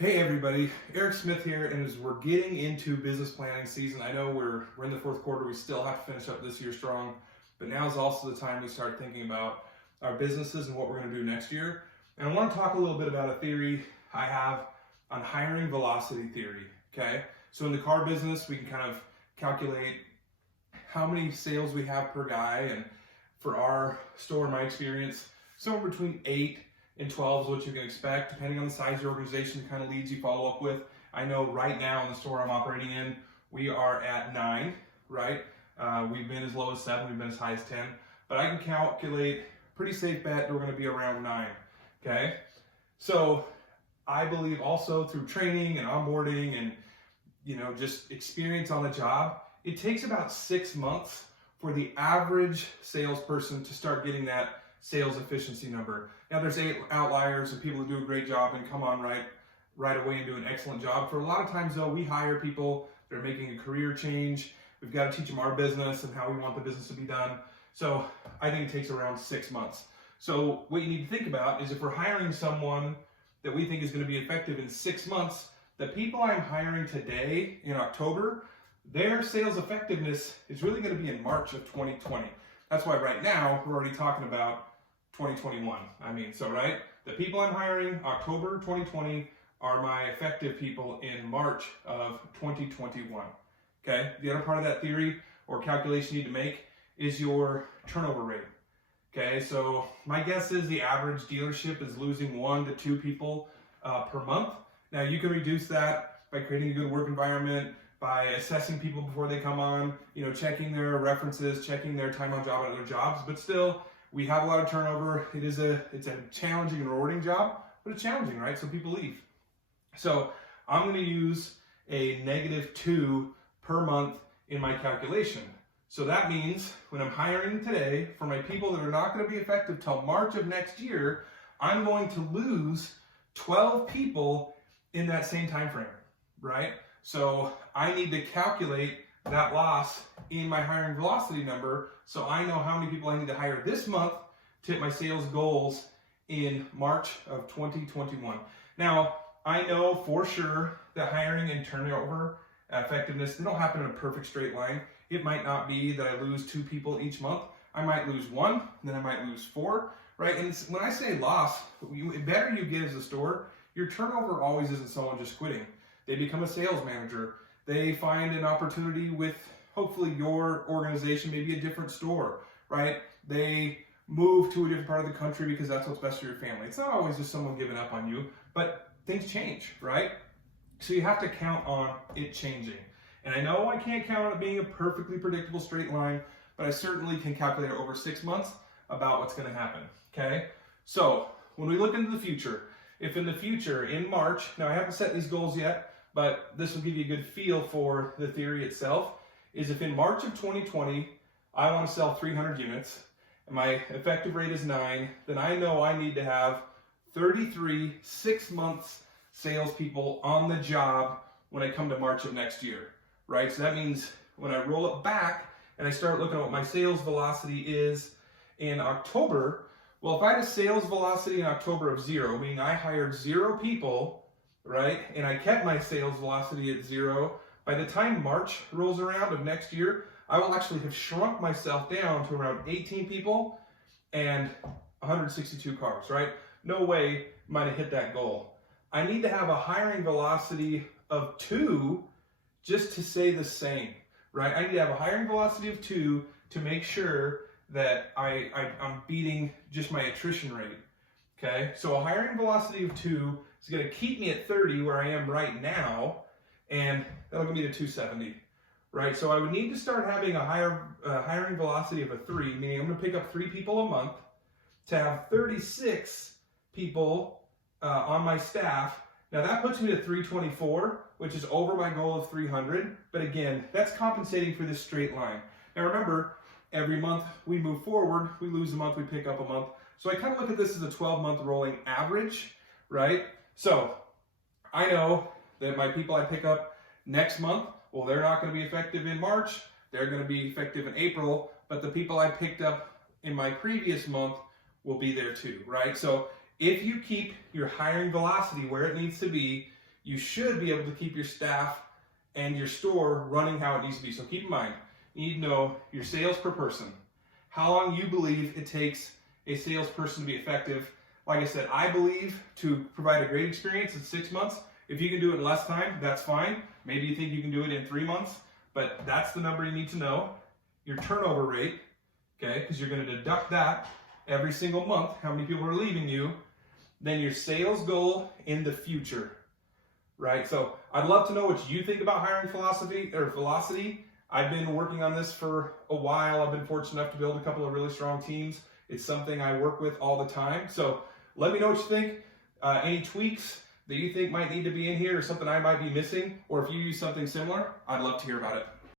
Hey everybody, Eric Smith here, and as we're getting into business planning season, I know we're in the fourth quarter, we still have to finish up this year strong, but now is also the time we start thinking about our businesses and what we're going to do next year. And I want to talk a little bit about a theory I have on hiring velocity theory, okay? So in the car business, we can kind of calculate how many sales we have per guy, and for our store, in my experience, somewhere between 8 and 12 is what you can expect, depending on the size of your organization, the kind of leads you follow up with. I know right now in the store I'm operating in, we are at 9, right? We've been as low as 7, we've been as high as 10, but I can calculate, pretty safe bet that we're gonna be around 9, okay? So I believe also through training and onboarding and just experience on the job, it takes about 6 months for the average salesperson to start getting that sales efficiency number. Now there's outliers and people who do a great job and come on right away and do an excellent job. For a lot of times though, we hire people, they're making a career change. We've got to teach them our business and how we want the business to be done. So I think it takes around 6 months. So what you need to think about is if we're hiring someone that we think is going to be effective in 6 months, the people I'm hiring today in October, their sales effectiveness is really going to be in March of 2020. That's why right now we're already talking about 2021. Right? The people I'm hiring October 2020 are my effective people in March of 2021. Okay? The other part of that theory or calculation you need to make is your turnover rate. Okay? So my guess is the average dealership is losing 1 to 2 people per month. Now you can reduce that by creating a good work environment, by assessing people before they come on, checking their references, checking their time on job at other jobs, but still, we have a lot of turnover. It's a challenging and rewarding job, but it's challenging, right? So people leave. So I'm going to use a -2 per month in my calculation. So that means when I'm hiring today, for my people that are not going to be effective till March of next year, I'm going to lose 12 people in that same time frame, right? So I need to calculate that loss in my hiring velocity number so I know how many people I need to hire this month to hit my sales goals in March of 2021. Now, I know for sure that hiring and turnover effectiveness, they don't happen in a perfect straight line. It might not be that I lose 2 people each month. I might lose 1, then I might lose 4, right? And when I say loss, the better you get as a store, your turnover always isn't someone just quitting. They become a sales manager. They find an opportunity with hopefully your organization, maybe a different store, right? They move to a different part of the country because that's what's best for your family. It's not always just someone giving up on you, but things change, right? So you have to count on it changing. And I know I can't count on it being a perfectly predictable straight line, but I certainly can calculate over 6 months about what's going to happen, okay? So when we look into the future, if in the future, in March, now I haven't set these goals yet, but this will give you a good feel for the theory itself, is if in March of 2020, I want to sell 300 units, and my effective rate is 9, then I know I need to have 33 6-month salespeople on the job when I come to March of next year, right? So that means when I roll it back and I start looking at what my sales velocity is in October, well, if I had a sales velocity in October of 0, meaning I hired 0 people, right, and I kept my sales velocity at 0, by the time March rolls around of next year, I will actually have shrunk myself down to around 18 people and 162 cars, right? No way might have hit that goal. I need to have a hiring velocity of 2 just to say the same, right? I need to have a hiring velocity of 2 to make sure that I'm beating just my attrition rate, okay? So a hiring velocity of 2 is going to keep me at 30 where I am right now, and that'll give me to 270, right? So I would need to start having a higher hiring velocity of a 3, meaning I'm going to pick up 3 people a month to have 36 people on my staff. Now that puts me to 324, which is over my goal of 300, but again, that's compensating for this straight line. Now remember, every month we move forward, we lose a month, we pick up a month. So I kind of look at this as a 12-month rolling average, right? So I know that my people I pick up next month, well, they're not going to be effective in March. They're going to be effective in April, but the people I picked up in my previous month will be there too, right? So if you keep your hiring velocity where it needs to be, you should be able to keep your staff and your store running how it needs to be. So keep in mind, you need to know your sales per person, how long you believe it takes a salesperson to be effective. Like I said, I believe to provide a great experience in 6 months. If you can do it in less time, that's fine. Maybe you think you can do it in 3 months, but that's the number you need to know. Your turnover rate, okay, because you're going to deduct that every single month, how many people are leaving you. Then your sales goal in the future, right? So I'd love to know what you think about hiring philosophy or velocity. I've been working on this for a while. I've been fortunate enough to build a couple of really strong teams. It's something I work with all the time. So let me know what you think. Any tweaks that you think might need to be in here or something I might be missing, or if you use something similar, I'd love to hear about it.